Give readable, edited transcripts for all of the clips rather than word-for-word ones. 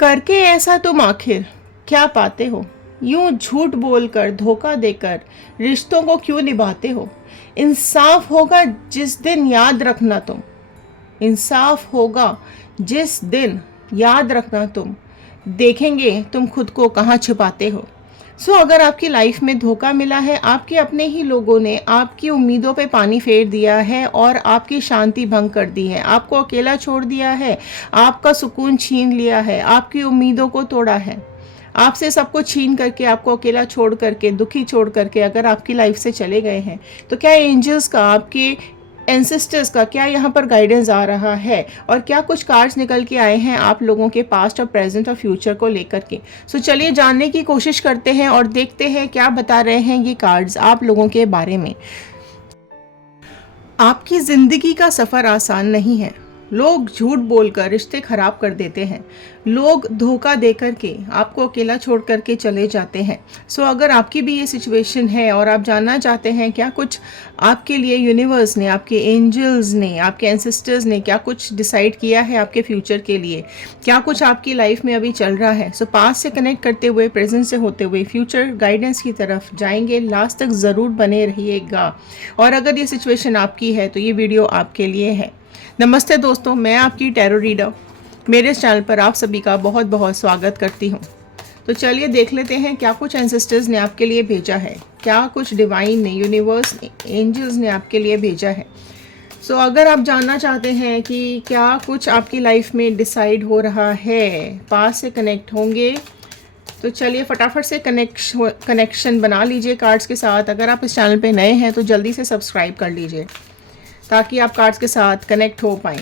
करके ऐसा तुम आखिर क्या पाते हो? यूं झूठ बोलकर धोखा देकर रिश्तों को क्यों निभाते हो? इंसाफ होगा जिस दिन, याद रखना तुम। इंसाफ होगा जिस दिन, याद रखना तुम। देखेंगे तुम खुद को कहाँ छुपाते हो। अगर आपकी लाइफ में धोखा मिला है, आपके अपने ही लोगों ने आपकी उम्मीदों पे पानी फेर दिया है और आपकी शांति भंग कर दी है, आपको अकेला छोड़ दिया है, आपका सुकून छीन लिया है, आपकी उम्मीदों को तोड़ा है, आपसे सब कुछ छीन करके, आपको अकेला छोड़ करके, दुखी छोड़ करके अगर आपकी लाइफ से चले गए हैं, तो क्या एंजल्स का, आपके एंसेस्टर्स का क्या यहाँ पर गाइडेंस आ रहा है? और क्या कुछ कार्ड्स निकल के आए हैं आप लोगों के पास्ट और प्रेजेंट और फ्यूचर को लेकर के? चलिए जानने की कोशिश करते हैं और देखते हैं क्या बता रहे हैं ये कार्ड्स आप लोगों के बारे में। आपकी ज़िंदगी का सफ़र आसान नहीं है। लोग झूठ बोलकर रिश्ते खराब कर देते हैं, लोग धोखा दे करके आपको अकेला छोड़ करके चले जाते हैं। अगर आपकी भी ये सिचुएशन है और आप जानना चाहते हैं क्या कुछ आपके लिए यूनिवर्स ने, आपके एंजल्स ने, आपके एंसेस्टर्स ने क्या कुछ डिसाइड किया है आपके फ्यूचर के लिए, क्या कुछ आपकी लाइफ में अभी चल रहा है, पास्ट से कनेक्ट करते हुए, प्रेजेंट से होते हुए फ्यूचर गाइडेंस की तरफ जाएंगे। लास्ट तक ज़रूर बने रहिएगा। और अगर ये सिचुएशन आपकी है तो ये वीडियो आपके लिए है। नमस्ते दोस्तों, मैं आपकी टैरो रीडर। मेरे इस चैनल पर आप सभी का बहुत बहुत स्वागत करती हूँ। चलिए देख लेते हैं क्या कुछ एंसेस्टर्स ने आपके लिए भेजा है, क्या कुछ डिवाइन ने, यूनिवर्स ने, एंजल्स ने आपके लिए भेजा है। अगर आप जानना चाहते हैं कि क्या कुछ आपकी लाइफ में डिसाइड हो रहा है, पास से कनेक्ट होंगे, तो चलिए फटाफट से कनेक्शन बना लीजिए कार्ड्स के साथ। अगर आप इस चैनल पे नए हैं तो जल्दी से सब्सक्राइब कर लीजिए ताकि आप कार्ड्स के साथ कनेक्ट हो पाएँ।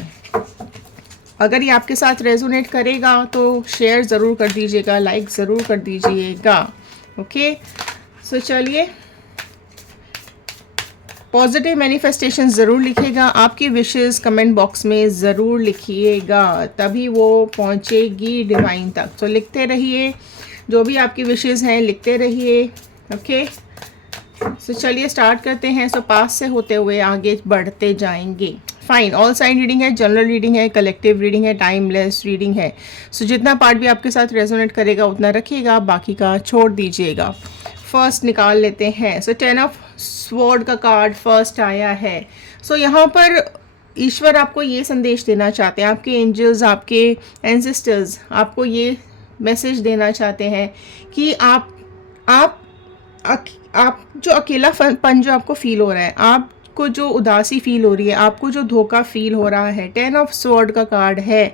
अगर ये आपके साथ रेजोनेट करेगा तो शेयर ज़रूर कर दीजिएगा, लाइक ज़रूर कर दीजिएगा। ओके, चलिए पॉजिटिव मैनिफेस्टेशन ज़रूर लिखिएगा, आपकी विशेस कमेंट बॉक्स में ज़रूर लिखिएगा, तभी वो पहुंचेगी डिवाइन तक। लिखते रहिए, जो भी आपकी विशेस हैं लिखते रहिए। ओके, चलिए स्टार्ट करते हैं। पास से होते हुए आगे बढ़ते जाएंगे। फाइन, ऑल साइन रीडिंग है, जनरल रीडिंग है, कलेक्टिव रीडिंग है, टाइमलेस रीडिंग है। जितना पार्ट भी आपके साथ रेजोनेट करेगा उतना रखिएगा, बाकी का छोड़ दीजिएगा। फर्स्ट निकाल लेते हैं। 10 ऑफ स्वॉर्ड का कार्ड फर्स्ट आया है। यहाँ पर ईश्वर आपको ये संदेश देना चाहते हैं, आपके एंजल्स, आपके एंसेस्टर्स आपको ये मैसेज देना चाहते हैं कि आप जो अकेलापन जो आपको फील हो रहा है, आपको जो उदासी फील हो रही है, आपको जो धोखा फील हो रहा है, 10 ऑफ स्वॉर्ड का कार्ड है।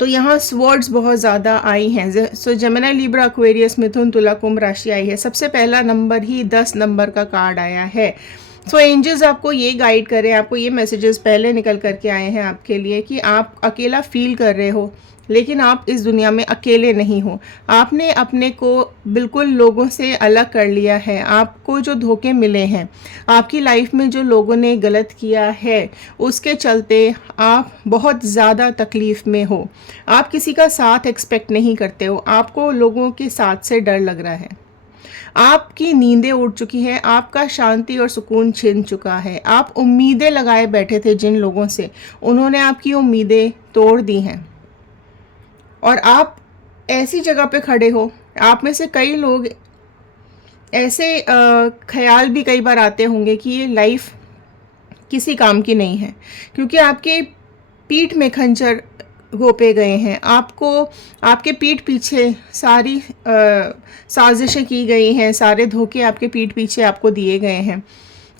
तो यहाँ स्वॉर्ड्स बहुत ज़्यादा आई हैं। जेमिनी, लिब्रा, एक्वेरियस, मिथुन, तुला, कुंभ राशि आई है। सबसे पहला नंबर ही 10 नंबर का कार्ड आया है। एंजल्स आपको ये गाइड करें, आपको ये मैसेजेस पहले निकल करके आए हैं आपके लिए कि आप अकेला फील कर रहे हो, लेकिन आप इस दुनिया में अकेले नहीं हो। आपने अपने को बिल्कुल लोगों से अलग कर लिया है। आपको जो धोखे मिले हैं, आपकी लाइफ में जो लोगों ने गलत किया है, उसके चलते आप बहुत ज़्यादा तकलीफ़ में हो। आप किसी का साथ एक्सपेक्ट नहीं करते हो, आपको लोगों के साथ से डर लग रहा है, आपकी नींदें उड़ चुकी हैं, आपका शांति और सुकून छिन चुका है। आप उम्मीदें लगाए बैठे थे जिन लोगों से, उन्होंने आपकी उम्मीदें तोड़ दी हैं और आप ऐसी जगह पे खड़े हो। आप में से कई लोग ऐसे ख्याल भी कई बार आते होंगे कि ये लाइफ किसी काम की नहीं है, क्योंकि आपके पीठ में खंजर घोंपे गए हैं। आपको आपके पीठ पीछे सारी साजिशें की गई हैं, सारे धोखे आपके पीठ पीछे आपको दिए गए हैं।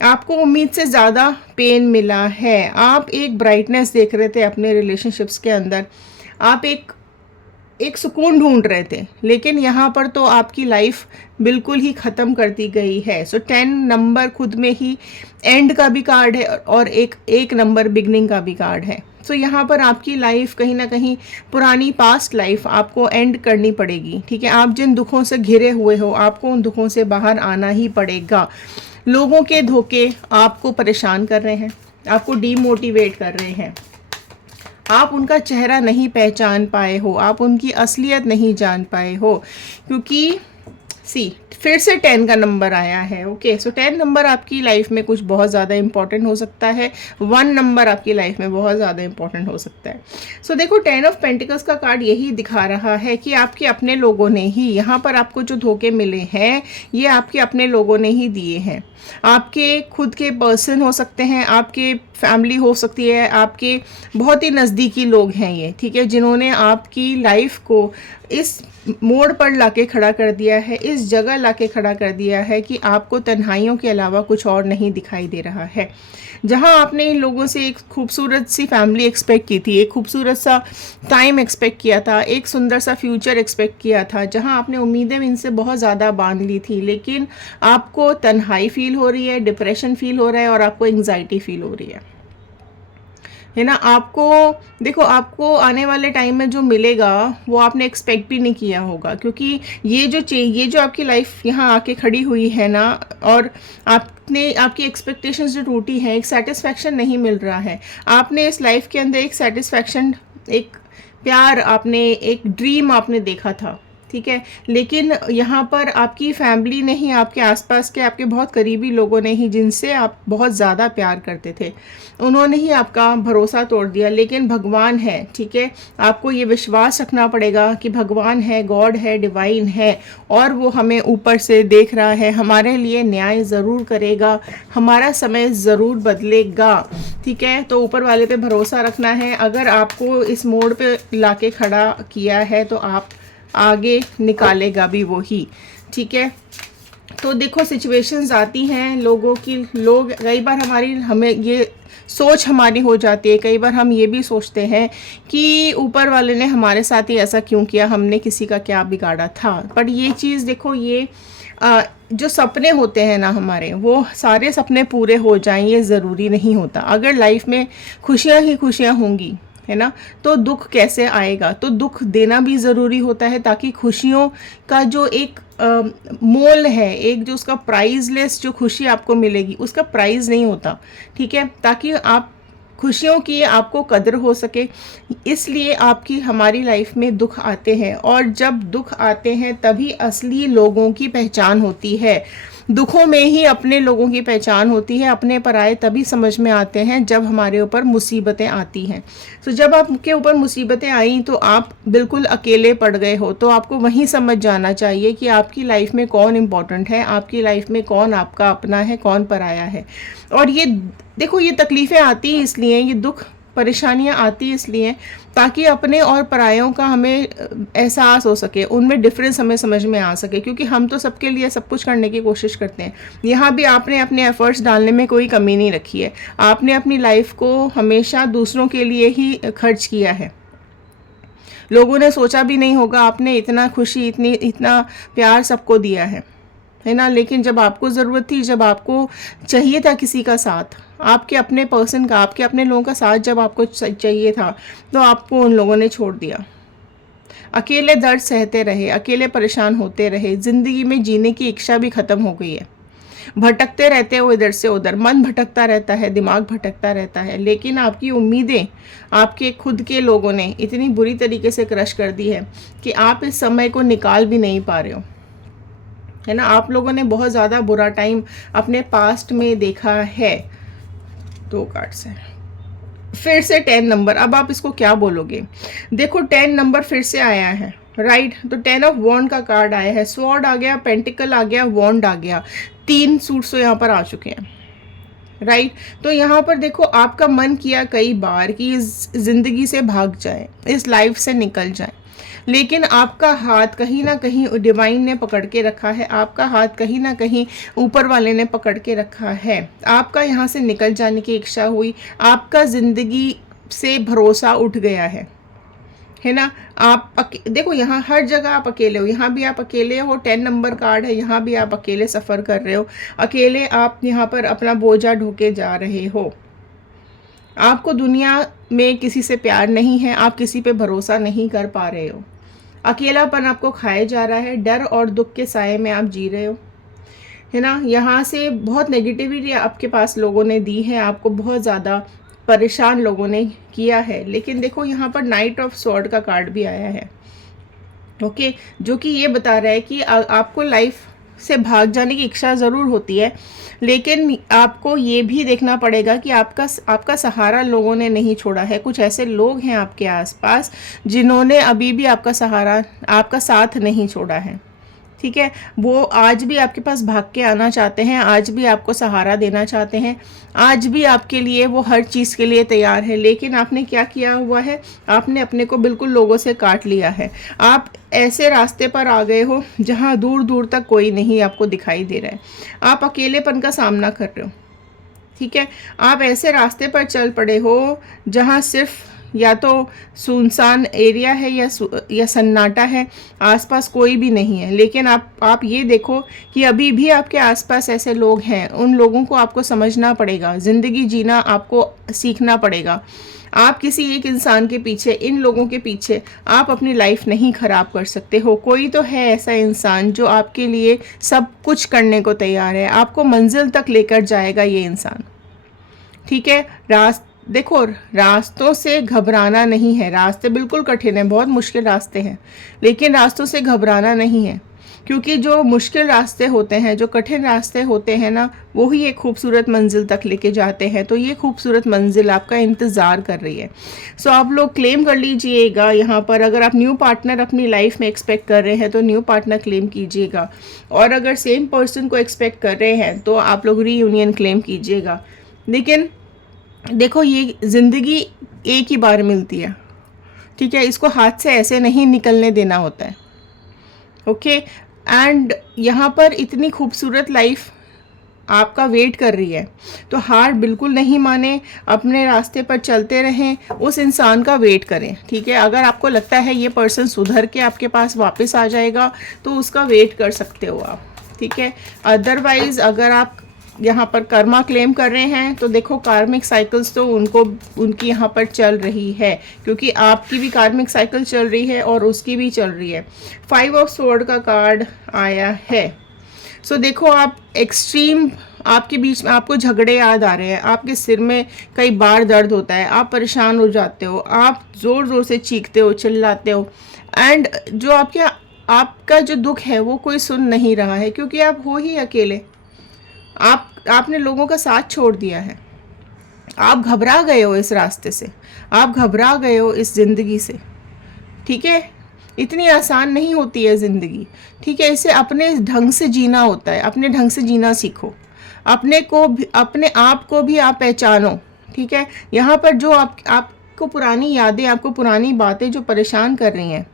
आपको उम्मीद से ज़्यादा पेन मिला है। आप एक ब्राइटनेस देख रहे थे अपने रिलेशनशिप्स के अंदर, आप एक सुकून ढूंढ रहे थे, लेकिन यहाँ पर तो आपकी लाइफ बिल्कुल ही ख़त्म कर दी गई है। 10 नंबर खुद में ही एंड का भी कार्ड है और एक नंबर बिगनिंग का भी कार्ड है। यहाँ पर आपकी लाइफ कहीं ना कहीं पुरानी पास्ट लाइफ आपको एंड करनी पड़ेगी। ठीक है, आप जिन दुखों से घिरे हुए हो, आपको उन दुखों से बाहर आना ही पड़ेगा। लोगों के धोखे आपको परेशान कर रहे हैं, आपको डीमोटिवेट कर रहे हैं, आप उनका चेहरा नहीं पहचान पाए हो, आप उनकी असलियत नहीं जान पाए हो, क्योंकि सी फिर से 10 का नंबर आया है। ओके, सो 10 नंबर आपकी लाइफ में कुछ बहुत ज़्यादा इंपॉर्टेंट हो सकता है। 1 नंबर आपकी लाइफ में बहुत ज़्यादा इंपॉर्टेंट हो सकता है। सो देखो 10 ऑफ पेंटिकल्स का कार्ड यही दिखा रहा है कि आपके अपने लोगों ने ही यहाँ पर आपको जो धोखे मिले हैं ये आपके अपने लोगों ने ही दिए हैं। आपके खुद के पर्सन हो सकते हैं, आपके फैमिली हो सकती है, आपके बहुत ही नज़दीकी लोग हैं ये, ठीक है, जिन्होंने आपकी लाइफ को इस मोड़ पर लाके खड़ा कर दिया है, इस जगह लाके खड़ा कर दिया है कि आपको तन्हाइयों के अलावा कुछ और नहीं दिखाई दे रहा है। जहां आपने इन लोगों से एक खूबसूरत सी फैमिली एक्सपेक्ट की थी, एक खूबसूरत सा टाइम एक्सपेक्ट किया था, एक सुंदर सा फ्यूचर एक्सपेक्ट किया था, जहां आपने उम्मीदें इनसे बहुत ज़्यादा बांध ली थी, लेकिन आपको तन्हाई फील हो रही है, डिप्रेशन फील हो रहा है और आपको एंग्जाइटी फील हो रही है ना। आपको देखो, आपको आने वाले टाइम में जो मिलेगा वो आपने एक्सपेक्ट भी नहीं किया होगा, क्योंकि ये जो आपकी लाइफ यहाँ आके खड़ी हुई है ना, और आपने आपकी एक्सपेक्टेशंस जो टूटी हैं, एक सेटिस्फैक्शन नहीं मिल रहा है। आपने इस लाइफ के अंदर एक सेटिस्फैक्शन, एक प्यार, आपने एक ड्रीम आपने देखा था, ठीक है, लेकिन यहाँ पर आपकी फैमिली ने ही, आपके आसपास के आपके बहुत करीबी लोगों ने ही, जिनसे आप बहुत ज़्यादा प्यार करते थे, उन्होंने ही आपका भरोसा तोड़ दिया। लेकिन भगवान है, ठीक है, आपको ये विश्वास रखना पड़ेगा कि भगवान है, गॉड है, डिवाइन है, और वो हमें ऊपर से देख रहा है, हमारे लिए न्याय ज़रूर करेगा, हमारा समय ज़रूर बदलेगा, ठीक है। तो ऊपर वाले पे भरोसा रखना है। अगर आपको इस मोड़ पे लाके खड़ा किया है तो आप आगे निकालेगा भी वो ही, ठीक है। तो देखो सिचुएशंस आती हैं लोगों की, लोग कई बार हमें ये सोच हमारी हो जाती है, कई बार हम ये भी सोचते हैं कि ऊपर वाले ने हमारे साथ ही ऐसा क्यों किया, हमने किसी का क्या बिगाड़ा था। पर ये चीज़ देखो, ये जो सपने होते हैं ना हमारे, वो सारे सपने पूरे हो जाएं ये ज़रूरी नहीं होता। अगर लाइफ में खुशियाँ ही खुशियाँ होंगी, है ना, तो दुख कैसे आएगा। तो दुख देना भी ज़रूरी होता है, ताकि खुशियों का जो एक मोल है, एक जो उसका प्राइसलेस जो खुशी आपको मिलेगी, उसका प्राइस नहीं होता, ठीक है, ताकि आप खुशियों की आपको कदर हो सके। इसलिए आपकी हमारी लाइफ में दुख आते हैं, और जब दुख आते हैं तभी असली लोगों की पहचान होती है। दुखों में ही अपने लोगों की पहचान होती है। अपने पराये तभी समझ में आते हैं जब हमारे ऊपर मुसीबतें आती हैं। तो जब आपके ऊपर मुसीबतें आई तो आप बिल्कुल अकेले पड़ गए हो, तो आपको वहीं समझ जाना चाहिए कि आपकी लाइफ में कौन इम्पोर्टेंट है, आपकी लाइफ में कौन आपका अपना है, कौन पराया है। और ये देखो, ये तकलीफ़ें आती इसलिए, ये दुख परेशानियां आती इसलिए ताकि अपने और परायों का हमें एहसास हो सके, उनमें डिफरेंस हमें समझ में आ सके, क्योंकि हम तो सबके लिए सब कुछ करने की कोशिश करते हैं। यहाँ भी आपने अपने एफर्ट्स डालने में कोई कमी नहीं रखी है। आपने अपनी लाइफ को हमेशा दूसरों के लिए ही खर्च किया है। लोगों ने सोचा भी नहीं होगा आपने इतना खुशी, इतना प्यार सबको दिया है ना। लेकिन जब आपको ज़रूरत थी, जब आपको चाहिए था किसी का साथ, आपके अपने पर्सन का, आपके अपने लोगों का साथ जब आपको चाहिए था, तो आपको उन लोगों ने छोड़ दिया। अकेले दर्द सहते रहे, अकेले परेशान होते रहे, ज़िंदगी में जीने की इच्छा भी ख़त्म हो गई है। भटकते रहते हो इधर से उधर, मन भटकता रहता है, दिमाग भटकता रहता है। लेकिन आपकी उम्मीदें आपके खुद के लोगों ने इतनी बुरी तरीके से क्रश कर दी है कि आप इस समय को निकाल भी नहीं पा रहे हो, है ना। आप लोगों ने बहुत ज़्यादा बुरा टाइम अपने पास्ट में देखा है। 2 कार्ड्स हैं, फिर से 10 नंबर। अब आप इसको क्या बोलोगे। देखो 10 नंबर फिर से आया है, राइट। तो 10 ऑफ वॉन्ड का कार्ड आया है, स्वॉर्ड आ गया, पेंटिकल आ गया, वॉन्ड आ गया, 3 सूट्स तो यहाँ पर आ चुके हैं, राइट। तो यहाँ पर देखो, आपका मन किया कई बार कि इस ज़िंदगी से भाग जाए, इस लाइफ से निकल जाए, लेकिन आपका हाथ कहीं ना कहीं डिवाइन ने पकड़ के रखा है, आपका हाथ कहीं ना कहीं ऊपर वाले ने पकड़ के रखा है। आपका यहाँ से निकल जाने की इच्छा हुई, आपका ज़िंदगी से भरोसा उठ गया है ना। आप देखो, यहाँ हर जगह आप अकेले हो, यहाँ भी आप अकेले हो, 10 नंबर कार्ड है, यहाँ भी आप अकेले सफ़र कर रहे हो, अकेले आप यहाँ पर अपना बोझा ढोके जा रहे हो। आपको दुनिया में किसी से प्यार नहीं है, आप किसी पे भरोसा नहीं कर पा रहे हो, अकेलापन आपको खाए जा रहा है, डर और दुख के साए में आप जी रहे हो, है ना। यहाँ से बहुत नेगेटिविटी आपके पास लोगों ने दी है, आपको बहुत ज़्यादा परेशान लोगों ने किया है। लेकिन देखो, यहाँ पर नाइट ऑफ स्वॉर्ड का कार्ड भी आया है, ओके, जो कि ये बता रहा है कि आपको लाइफ से भाग जाने की इच्छा ज़रूर होती है, लेकिन आपको ये भी देखना पड़ेगा कि आपका सहारा लोगों ने नहीं छोड़ा है। कुछ ऐसे लोग हैं आपके आसपास जिन्होंने अभी भी आपका साथ नहीं छोड़ा है। ठीक है, वो आज भी आपके पास भाग के आना चाहते हैं, आज भी आपको सहारा देना चाहते हैं, आज भी आपके लिए वो हर चीज़ के लिए तैयार है। लेकिन आपने क्या किया हुआ है, आपने अपने को बिल्कुल लोगों से काट लिया है। आप ऐसे रास्ते पर आ गए हो जहाँ दूर दूर तक कोई नहीं आपको दिखाई दे रहा है, आप अकेलेपन का सामना कर रहे हो। ठीक है, आप ऐसे रास्ते पर चल पड़े हो जहाँ सिर्फ या तो सुनसान एरिया है या सन्नाटा है, आसपास कोई भी नहीं है। लेकिन आप ये देखो कि अभी भी आपके आसपास ऐसे लोग हैं, उन लोगों को आपको समझना पड़ेगा, ज़िंदगी जीना आपको सीखना पड़ेगा। आप किसी एक इंसान के पीछे, इन लोगों के पीछे आप अपनी लाइफ नहीं ख़राब कर सकते हो। कोई तो है ऐसा इंसान जो आपके लिए सब कुछ करने को तैयार है, आपको मंजिल तक लेकर जाएगा ये इंसान। ठीक है, देखो, रास्तों से घबराना नहीं है। रास्ते बिल्कुल कठिन हैं, बहुत मुश्किल रास्ते हैं, लेकिन रास्तों से घबराना नहीं है, क्योंकि जो मुश्किल रास्ते होते हैं, जो कठिन रास्ते होते हैं ना, वो ही एक खूबसूरत मंजिल तक लेके जाते हैं। तो ये खूबसूरत मंजिल आपका इंतज़ार कर रही है। सो आप लोग क्लेम कर लीजिएगा यहाँ पर। अगर आप न्यू पार्टनर अपनी लाइफ में एक्सपेक्ट कर रहे हैं तो न्यू पार्टनर क्लेम कीजिएगा, और अगर सेम पर्सन को एक्सपेक्ट कर रहे हैं तो आप लोग रीयूनियन क्लेम कीजिएगा। लेकिन देखो, ये ज़िंदगी एक ही बार मिलती है। ठीक है, इसको हाथ से ऐसे नहीं निकलने देना होता है। ओके, एंड यहाँ पर इतनी खूबसूरत लाइफ आपका वेट कर रही है, तो हार बिल्कुल नहीं माने, अपने रास्ते पर चलते रहें, उस इंसान का वेट करें। ठीक है, अगर आपको लगता है ये पर्सन सुधर के आपके पास वापस आ जाएगा तो उसका वेट कर सकते हो आप। ठीक है, अदरवाइज़ अगर आप यहाँ पर कर्मा क्लेम कर रहे हैं तो देखो, कार्मिक साइकिल्स तो उनकी यहाँ पर चल रही है, क्योंकि आपकी भी कार्मिक साइकिल चल रही है और उसकी भी चल रही है। 5 ऑफ स्वॉर्ड का कार्ड आया है। सो देखो, आप एक्सट्रीम, आपके बीच में आपको झगड़े याद आ रहे हैं, आपके सिर में कई बार दर्द होता है, आप परेशान हो जाते हो, आप ज़ोर ज़ोर से चीखते हो, चिल्लाते हो, एंड जो आपका जो दुख है वो कोई सुन नहीं रहा है, क्योंकि आप हो ही अकेले। आपने लोगों का साथ छोड़ दिया है, आप घबरा गए हो इस रास्ते से, आप घबरा गए हो इस ज़िंदगी से। ठीक है, इतनी आसान नहीं होती है ज़िंदगी। ठीक है, इसे अपने ढंग से जीना होता है, अपने ढंग से जीना सीखो, अपने आप को भी आप पहचानो। ठीक है, यहाँ पर जो आपको पुरानी यादें, आपको पुरानी बातें जो परेशान कर रही हैं,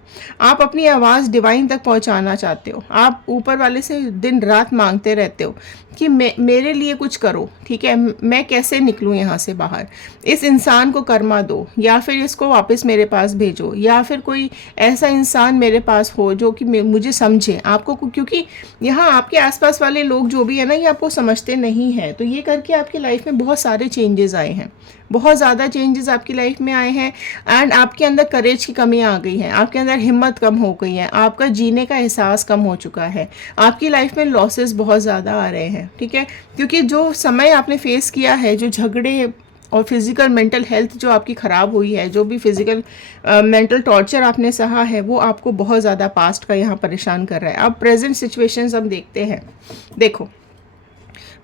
आप अपनी आवाज़ डिवाइन तक पहुँचाना चाहते हो, आप ऊपर वाले से दिन रात मांगते रहते हो कि मेरे लिए कुछ करो। ठीक है, मैं कैसे निकलूँ यहाँ से बाहर, इस इंसान को कर्मा दो, या फिर इसको वापस मेरे पास भेजो, या फिर कोई ऐसा इंसान मेरे पास हो जो कि मुझे समझे आपको, क्योंकि यहाँ आपके आसपास वाले लोग जो भी है ना, ये आपको समझते नहीं हैं। तो ये करके आपकी लाइफ में बहुत सारे चेंजेस आए हैं, बहुत ज़्यादा चेंजेस आपकी लाइफ में आए हैं, एंड आपके अंदर करेज की कमी आ गई है, आपके अंदर हिम्मत कम हो गई है, आपका जीने का एहसास कम हो चुका है, आपकी लाइफ में लॉसेस बहुत ज़्यादा आ रहे हैं। ठीक है, क्योंकि जो समय आपने फेस किया है, जो झगड़े और फिज़िकल मेंटल हेल्थ जो आपकी ख़राब हुई है, जो भी फिज़िकल मेंटल टॉर्चर आपने सहा है, वो आपको बहुत ज़्यादा पास्ट का यहाँ परेशान कर रहा है। अब प्रेजेंट सिचुएशंस हम देखते हैं। देखो,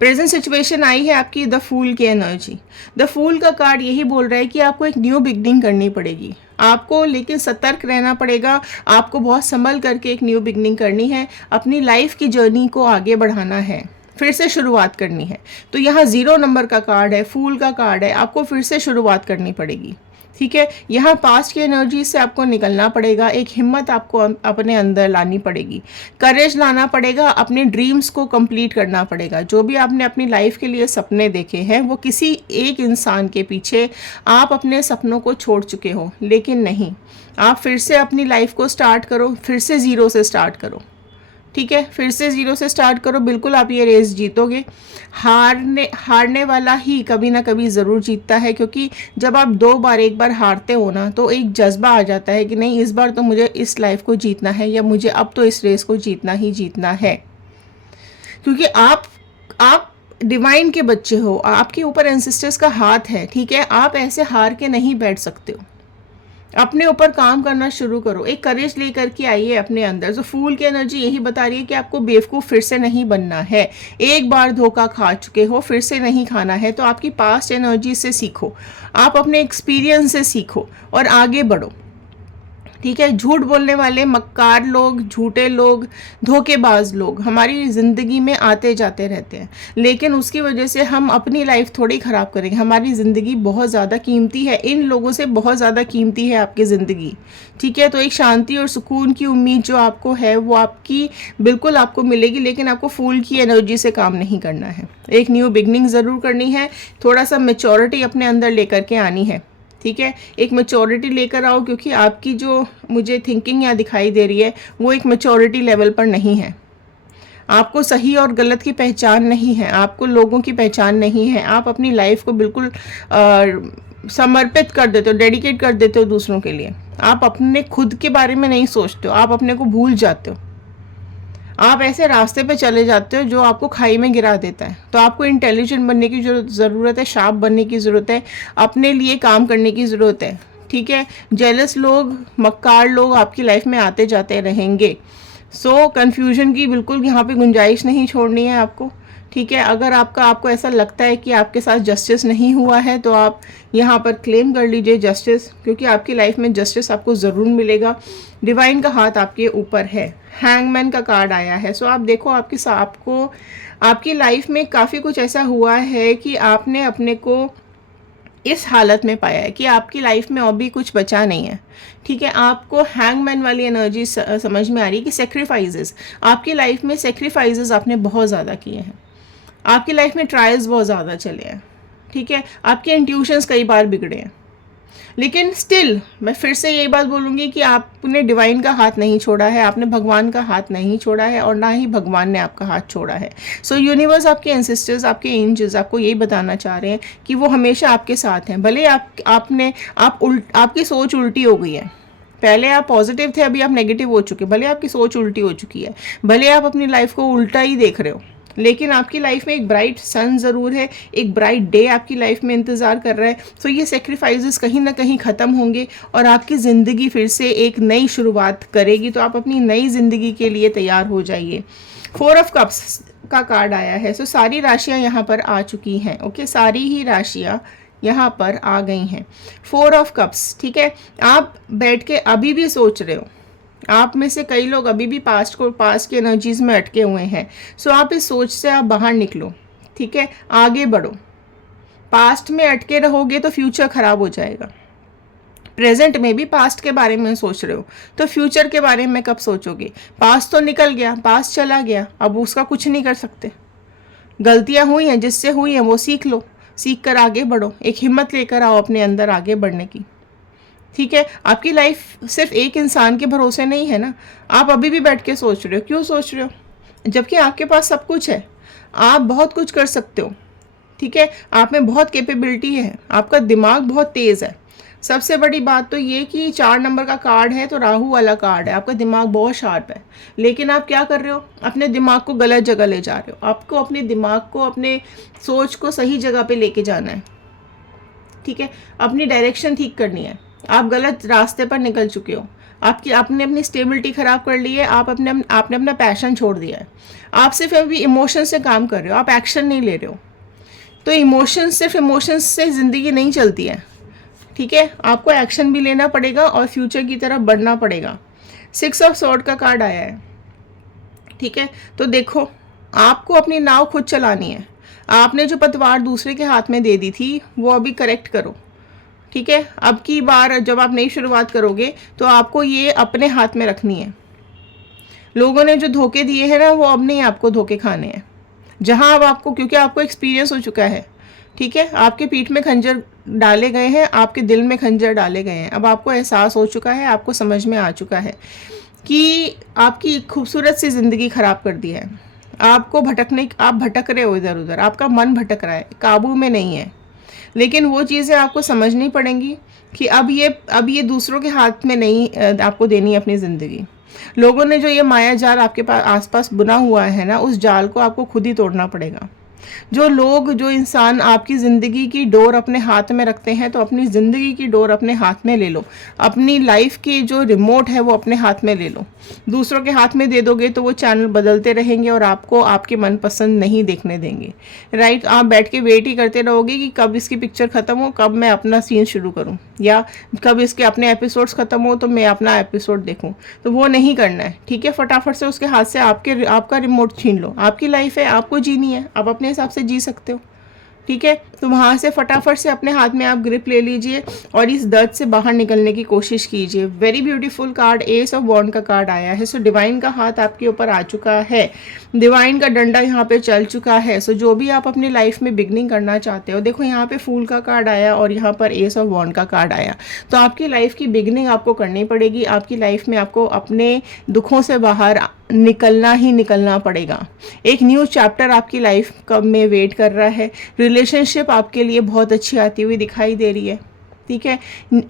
प्रेजेंट सिचुएशन आई है आपकी द फूल की एनर्जी। द फूल का कार्ड यही बोल रहा है कि आपको एक न्यू बिगनिंग करनी पड़ेगी आपको, लेकिन सतर्क रहना पड़ेगा, आपको बहुत संभल करके एक न्यू बिगनिंग करनी है, अपनी लाइफ की जर्नी को आगे बढ़ाना है, फिर से शुरुआत करनी है। तो यहाँ 0 नंबर का कार्ड है, फूल का कार्ड है, आपको फिर से शुरुआत करनी पड़ेगी। ठीक है, यहाँ पास्ट की एनर्जी से आपको निकलना पड़ेगा, एक हिम्मत आपको अपने अंदर लानी पड़ेगी, करेज लाना पड़ेगा, अपने ड्रीम्स को कंप्लीट करना पड़ेगा। जो भी आपने अपनी लाइफ के लिए सपने देखे हैं, वो किसी एक इंसान के पीछे आप अपने सपनों को छोड़ चुके हो, लेकिन नहीं, आप फिर से अपनी लाइफ को स्टार्ट करो, फिर से 0 से स्टार्ट करो। ठीक है, फिर से 0 से स्टार्ट करो, बिल्कुल आप ये रेस जीतोगे। हारने वाला ही कभी ना कभी ज़रूर जीतता है, क्योंकि जब आप एक बार हारते हो ना, तो एक जज्बा आ जाता है कि नहीं, इस बार तो मुझे इस लाइफ को जीतना है, या मुझे अब तो इस रेस को जीतना ही जीतना है। क्योंकि आप डिवाइन के बच्चे हो, आपके ऊपर एंसेस्टर्स का हाथ है। ठीक है, आप ऐसे हार के नहीं बैठ सकते हो। अपने ऊपर काम करना शुरू करो, एक करेज लेकर के आइए अपने अंदर। तो फूल की एनर्जी यही बता रही है कि आपको बेवकूफ़ फिर से नहीं बनना है। एक बार धोखा खा चुके हो, फिर से नहीं खाना है। तो आपकी पास्ट एनर्जी से सीखो, आप अपने एक्सपीरियंस से सीखो और आगे बढ़ो। ठीक है, झूठ बोलने वाले मक्कार लोग, झूठे लोग, धोखेबाज लोग हमारी ज़िंदगी में आते जाते रहते हैं, लेकिन उसकी वजह से हम अपनी लाइफ थोड़ी ख़राब करेंगे। हमारी ज़िंदगी बहुत ज़्यादा कीमती है, इन लोगों से बहुत ज़्यादा कीमती है आपकी ज़िंदगी। ठीक है, तो एक शांति और सुकून की उम्मीद जो आपको है वो आपकी बिल्कुल आपको मिलेगी, लेकिन आपको फूल की एनर्जी से काम नहीं करना है। एक न्यू बिगनिंग ज़रूर करनी है, थोड़ा सा मेचोरिटी अपने अंदर लेकर के आनी है। ठीक है, एक मैच्योरिटी लेकर आओ, क्योंकि आपकी जो मुझे थिंकिंग यहाँ दिखाई दे रही है वो एक मैच्योरिटी लेवल पर नहीं है। आपको सही और गलत की पहचान नहीं है, आपको लोगों की पहचान नहीं है। आप अपनी लाइफ को बिल्कुल समर्पित कर देते हो, डेडिकेट कर देते हो दूसरों के लिए। आप अपने खुद के बारे में नहीं सोचते हो, आप अपने को भूल जाते हो। आप ऐसे रास्ते पे चले जाते हो जो आपको खाई में गिरा देता है। तो आपको इंटेलिजेंट बनने की ज़रूरत है, शार्प बनने की ज़रूरत है, अपने लिए काम करने की ज़रूरत है। ठीक है, जेलस लोग, मक्कार लोग आपकी लाइफ में आते जाते रहेंगे। सो कन्फ्यूजन की बिल्कुल यहाँ पे गुंजाइश नहीं छोड़नी है आपको। ठीक है, अगर आपको ऐसा लगता है कि आपके साथ जस्टिस नहीं हुआ है तो आप यहाँ पर क्लेम कर लीजिए जस्टिस, क्योंकि आपकी लाइफ में जस्टिस आपको ज़रूर मिलेगा। डिवाइन का हाथ आपके ऊपर है, हैंगमैन का कार्ड आया है। सो आप देखो आपको आपकी लाइफ में काफ़ी कुछ ऐसा हुआ है कि आपने अपने को इस हालत में पाया है कि आपकी लाइफ में और भी कुछ बचा नहीं है। ठीक है, आपको हैंगमैन वाली एनर्जी समझ में आ रही है कि सेक्रीफाइसेस, आपकी लाइफ में सेक्रीफाइसेस आपने बहुत ज़्यादा किए हैं। आपकी लाइफ में ट्रायल्स बहुत ज़्यादा चले हैं। ठीक है, आपके इंट्यूशंस कई बार बिगड़े हैं, लेकिन स्टिल मैं फिर से यही बात बोलूँगी कि आपने डिवाइन का हाथ नहीं छोड़ा है, आपने भगवान का हाथ नहीं छोड़ा है, और ना ही भगवान ने आपका हाथ छोड़ा है। सो यूनिवर्स, आपके एंसेस्टर्स, आपके एंजल्स आपको यही बताना चाह रहे हैं कि वो हमेशा आपके साथ हैं। भले आपकी सोच उल्टी हो गई है। पहले आप पॉजिटिव थे, अभी आप नेगेटिव हो चुके, भले आपकी सोच उल्टी हो चुकी है, भले आप अपनी लाइफ को उल्टा ही देख रहे हो, लेकिन आपकी लाइफ में एक ब्राइट सन ज़रूर है, एक ब्राइट डे आपकी लाइफ में इंतज़ार कर रहा है। तो ये सेक्रीफाइसेस कहीं ना कहीं ख़त्म होंगे और आपकी ज़िंदगी फिर से एक नई शुरुआत करेगी। तो आप अपनी नई ज़िंदगी के लिए तैयार हो जाइए। 4 ऑफ कप्स का कार्ड आया है। सो सारी राशियाँ यहाँ पर आ चुकी हैं। ओके, सारी ही राशियाँ यहाँ पर आ गई हैं। 4 ऑफ कप्स। ठीक है, आप बैठ के अभी भी सोच रहे हो, आप में से कई लोग अभी भी पास्ट की एनर्जीज में अटके हुए हैं। सो आप इस सोच से आप बाहर निकलो। ठीक है, आगे बढ़ो। पास्ट में अटके रहोगे तो फ्यूचर खराब हो जाएगा। प्रेजेंट में भी पास्ट के बारे में सोच रहे हो तो फ्यूचर के बारे में कब सोचोगे? पास्ट तो निकल गया, पास्ट चला गया, अब उसका कुछ नहीं कर सकते। गलतियां हुई हैं, जिससे हुई हैं वो सीख लो, सीख कर आगे बढ़ो। एक हिम्मत लेकर आओ अपने अंदर आगे बढ़ने की। ठीक है, आपकी लाइफ सिर्फ एक इंसान के भरोसे नहीं है ना। आप अभी भी बैठ के सोच रहे हो, क्यों सोच रहे हो? जबकि आपके पास सब कुछ है, आप बहुत कुछ कर सकते हो। ठीक है, आप में बहुत कैपेबिलिटी है, आपका दिमाग बहुत तेज़ है। सबसे बड़ी बात तो ये कि 4 नंबर का कार्ड है तो राहु वाला कार्ड है, आपका दिमाग बहुत शार्प है। लेकिन आप क्या कर रहे हो? अपने दिमाग को गलत जगह ले जा रहे हो। आपको अपने दिमाग को, अपने सोच को सही जगह पे लेके जाना है। ठीक है, अपनी डायरेक्शन ठीक करनी है। आप गलत रास्ते पर निकल चुके हो, आपने अपनी स्टेबिलिटी ख़राब कर ली है, आपने अपना पैशन छोड़ दिया है। आप सिर्फ अभी इमोशन से काम कर रहे हो, आप एक्शन नहीं ले रहे हो। तो सिर्फ इमोशंस से ज़िंदगी नहीं चलती है। ठीक है, आपको एक्शन भी लेना पड़ेगा और फ्यूचर की तरफ बढ़ना पड़ेगा। 6 ऑफ स्वॉर्ड का कार्ड आया है। ठीक है, तो देखो, आपको अपनी नाव खुद चलानी है। आपने जो पतवार दूसरे के हाथ में दे दी थी वो अभी करेक्ट करो। ठीक है, अब की बार जब आप नई शुरुआत करोगे तो आपको ये अपने हाथ में रखनी है। लोगों ने जो धोखे दिए हैं ना, वो अब नहीं आपको धोखे खाने हैं। जहां अब आपको, क्योंकि आपको एक्सपीरियंस हो चुका है। ठीक है, आपके पीठ में खंजर डाले गए हैं, आपके दिल में खंजर डाले गए हैं। अब आपको एहसास हो चुका है, आपको समझ में आ चुका है कि आपकी खूबसूरत सी ज़िंदगी ख़राब कर दी है। आप भटक रहे हो इधर उधर, आपका मन भटक रहा है, काबू में नहीं है। लेकिन वो चीज़ें आपको समझनी पड़ेंगी कि अब ये दूसरों के हाथ में नहीं आपको देनी है अपनी ज़िंदगी। लोगों ने जो ये माया जाल आपके पास आसपास बुना हुआ है ना, उस जाल को आपको खुद ही तोड़ना पड़ेगा। जो लोग, जो इंसान आपकी ज़िंदगी की डोर अपने हाथ में रखते हैं, तो अपनी ज़िंदगी की डोर अपने हाथ में ले लो। अपनी लाइफ की जो रिमोट है वो अपने हाथ में ले लो। दूसरों के हाथ में दे दोगे तो वो चैनल बदलते रहेंगे और आपको आपके मनपसंद नहीं देखने देंगे, राइट। आप बैठ के वेट ही करते रहोगे कि कब इसकी पिक्चर ख़त्म हो, कब मैं अपना सीन शुरू करूं, या कब इसके अपने एपिसोड्स ख़त्म हो तो मैं अपना एपिसोड देखूं। तो वो नहीं करना है, ठीक है। फटाफट से उसके हाथ से आपका रिमोट छीन लो। आपकी लाइफ है, आपको जीनी है, आप अपने हिसाब से जी सकते हो, ठीक है। तो वहाँ से फटाफट से अपने हाथ में आप ग्रिप ले लीजिए और इस दर्द से बाहर निकलने की कोशिश कीजिए। Very beautiful card, ace of wands का कार्ड आया है। सो डिवाइन का हाथ आपके ऊपर आ चुका है, डिवाइन का डंडा यहाँ पे चल चुका है। सो जो भी आप अपनी लाइफ में बिगनिंग करना चाहते हो, देखो यहाँ पे फूल का कार्ड आया और यहाँ पर एस ऑफ वॉन्ड का कार्ड आया। तो आपकी लाइफ की बिगनिंग आपको करनी पड़ेगी। आपकी लाइफ में आपको अपने दुखों से बाहर निकलना ही निकलना पड़ेगा। एक न्यू चैप्टर आपकी लाइफ कब में वेट कर रहा है। रिलेशनशिप आपके लिए बहुत अच्छी आती हुई दिखाई दे रही है, ठीक है।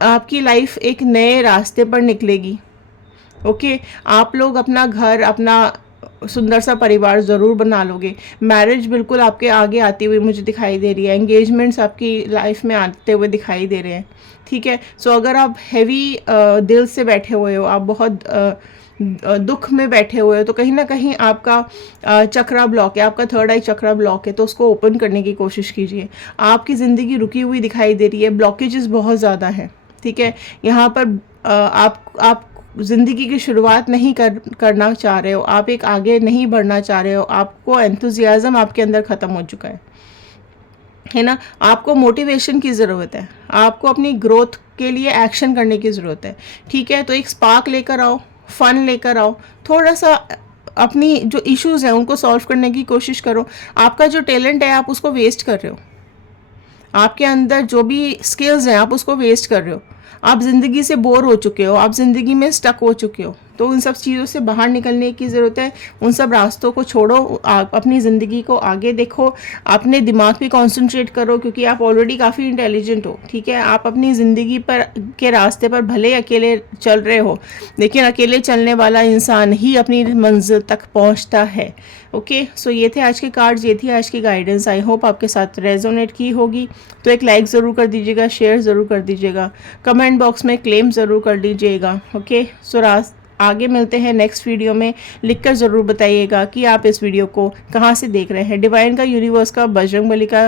आपकी लाइफ एक नए रास्ते पर निकलेगी, ओके। आप लोग अपना घर, अपना सुंदर सा परिवार ज़रूर बना लोगे। मैरिज बिल्कुल आपके आगे आती हुई मुझे दिखाई दे रही है। एंगेजमेंट्स आपकी लाइफ में आते हुए दिखाई दे रहे हैं, ठीक है। सो अगर आप हैवी दिल से बैठे हुए हो, आप बहुत दुख में बैठे हुए हो, तो कहीं ना कहीं आपका चक्रा ब्लॉक है, आपका थर्ड आई चक्रा ब्लॉक है, तो उसको ओपन करने की कोशिश कीजिए। आपकी ज़िंदगी रुकी हुई दिखाई दे रही है, ब्लॉकेजेस बहुत ज़्यादा हैं, ठीक है। यहाँ पर आप ज़िंदगी की शुरुआत नहीं करना चाह रहे हो, आप एक आगे नहीं बढ़ना चाह रहे हो, आपको एंथुजियाज़म आपके अंदर ख़त्म हो चुका है ना। आपको मोटिवेशन की ज़रूरत है, आपको अपनी ग्रोथ के लिए एक्शन करने की ज़रूरत है, ठीक है। तो एक स्पार्क लेकर आओ, फन लेकर आओ, थोड़ा सा अपनी जो इश्यूज़ हैं उनको सॉल्व करने की कोशिश करो। आपका जो टैलेंट है आप उसको वेस्ट कर रहे हो, आपके अंदर जो भी स्किल्स हैं आप उसको वेस्ट कर रहे हो। आप ज़िंदगी से बोर हो चुके हो, आप ज़िंदगी में स्टक हो चुके हो, तो उन सब चीज़ों से बाहर निकलने की ज़रूरत है। उन सब रास्तों को छोड़ो, आप अपनी ज़िंदगी को आगे देखो, अपने दिमाग पे कंसंट्रेट करो, क्योंकि आप ऑलरेडी काफ़ी इंटेलिजेंट हो, ठीक है। आप अपनी ज़िंदगी पर के रास्ते पर भले अकेले चल रहे हो, लेकिन अकेले चलने वाला इंसान ही अपनी मंजिल तक पहुंचता है, ओके। सो ये थे आज के कार्ड्स, ये थी आज की गाइडेंस। आई होप आपके साथ रेजोनेट की होगी। तो एक लाइक ज़रूर कर दीजिएगा, शेयर ज़रूर कर दीजिएगा, कमेंट बॉक्स में क्लेम ज़रूर कर दीजिएगा, ओके। सो आगे मिलते हैं नेक्स्ट वीडियो में। लिखकर ज़रूर बताइएगा कि आप इस वीडियो को कहाँ से देख रहे हैं। डिवाइन का, यूनिवर्स का, बजरंगबली का,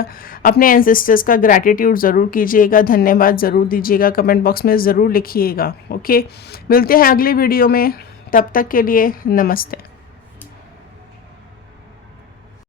अपने एंसेस्टर्स का ग्रैटिट्यूड ज़रूर कीजिएगा, धन्यवाद ज़रूर दीजिएगा, कमेंट बॉक्स में ज़रूर लिखिएगा, ओके। मिलते हैं अगले वीडियो में, तब तक के लिए नमस्ते।